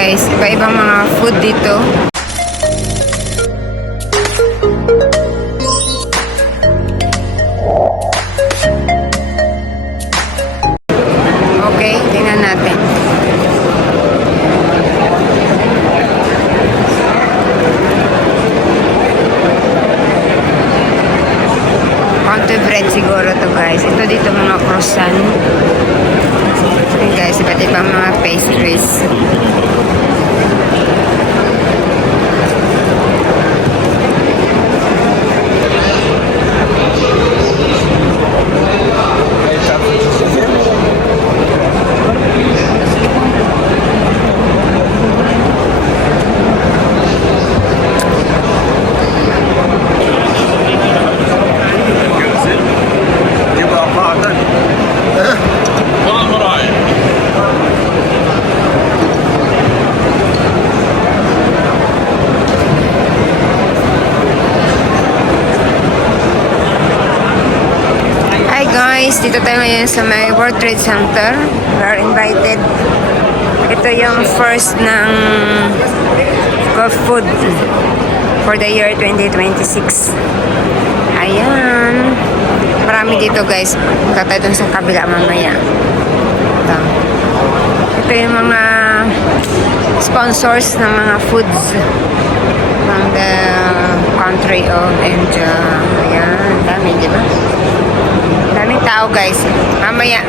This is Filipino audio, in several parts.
guys, iba-ibang mga food dito. Okay, tingnan natin. Country bread siguro to guys. Ito dito mga croissant. Okay guys, iba't ibang mga pastries. Dito tayo ngayon sa may World Trade Center. We are invited. Ito yung first ng golf food for the year 2026. Ayan. Marami dito guys. Punta tayo dun sa kabila mamaya. Ito yung mga sponsors ng mga foods from the country of India. Ayan. Dami, di ba? Daming tao guys. Mamaya.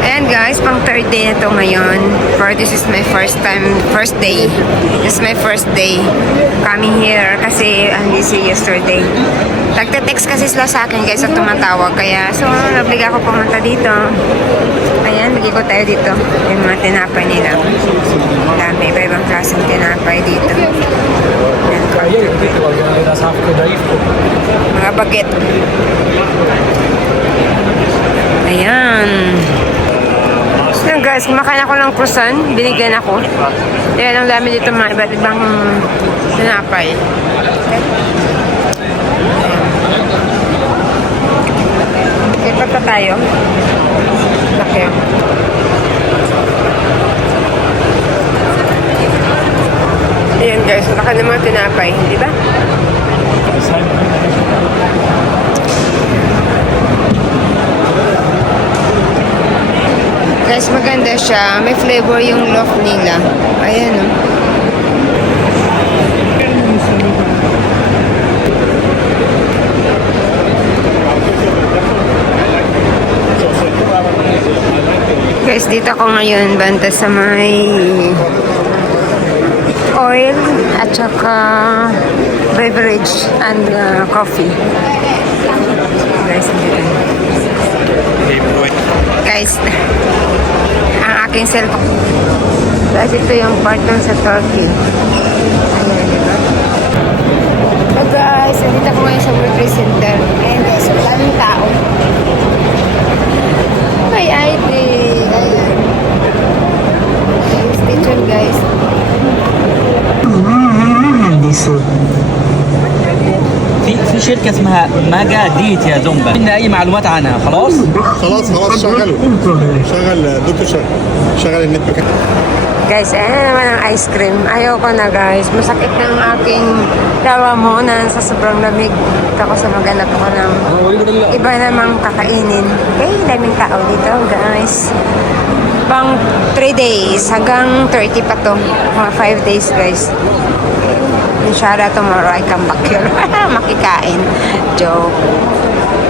Ayan guys, pang third day na to ngayon. This is my first day. This is my first day coming here kasi I'm busy yesterday. Nagte-text kasi sila sa akin guys at tumatawag. Kaya so, nabigla ako pumunta dito. Ayan, lagi ko tayo dito. Yung mga tinapay nila. Dami, iba-ibang klaseng tinapay dito. Mga baget. Ayan. Ayan guys, kumakain ako ng croissant. Binigyan ako. Ayan, ang dami dito mga iba't ibang sinapay. Lipat pa tayo. Laki. Ayan guys, laki ng mga tinapay. Di ba? Guys, maganda siya. May flavor yung loaf nila. Ayan o. Guys, dito ako ngayon banda sa may oil at saka beverage and coffee. Guys, ang aking cellphone. Guys, ito yung partner sa Turkey. Ayan, diba? So guys, nandito ako ngayon sa World Trade Center. Ayan guys, maraming tao. May ID. Ayan. Stay tuned guys. في شركة اسمها ماجا ديت يا زومبا. عندنا أي معلومات عنها خلاص؟ خلاص شغل دكتور شغل النت. Guys, ayan naman ang ice cream. Ayoko na guys. Masakit ng aking dawa mo na sa sobrang lamig. Ako sa maghanap ako ng iba namang kakainin. Okay, daming tao dito guys. Pang 3 days hanggang 30 pa to. Mga 5 days guys. Inshallah tomorrow I come back here. Makikain. Joke.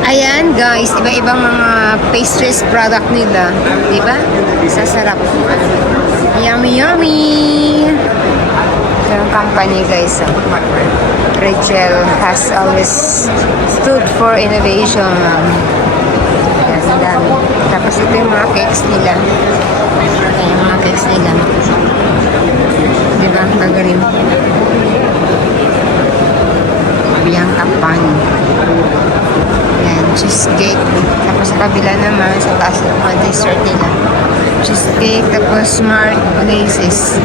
Ayan guys, iba-ibang mga pastries product nila. Diba? Sasarap. Yummy yummy! Ito yung company guys. Rachel has always stood for innovation. Ayan, ang dami. Tapos ito yung mga cakes nila. Ayan, yung mga cakes nila. Diba? Magaling. Bianca pan. Ayan, cheesecake. Tapos sa kabila naman, sa taas ng mga dessert nila. Cheesecake, tapos smart glazes.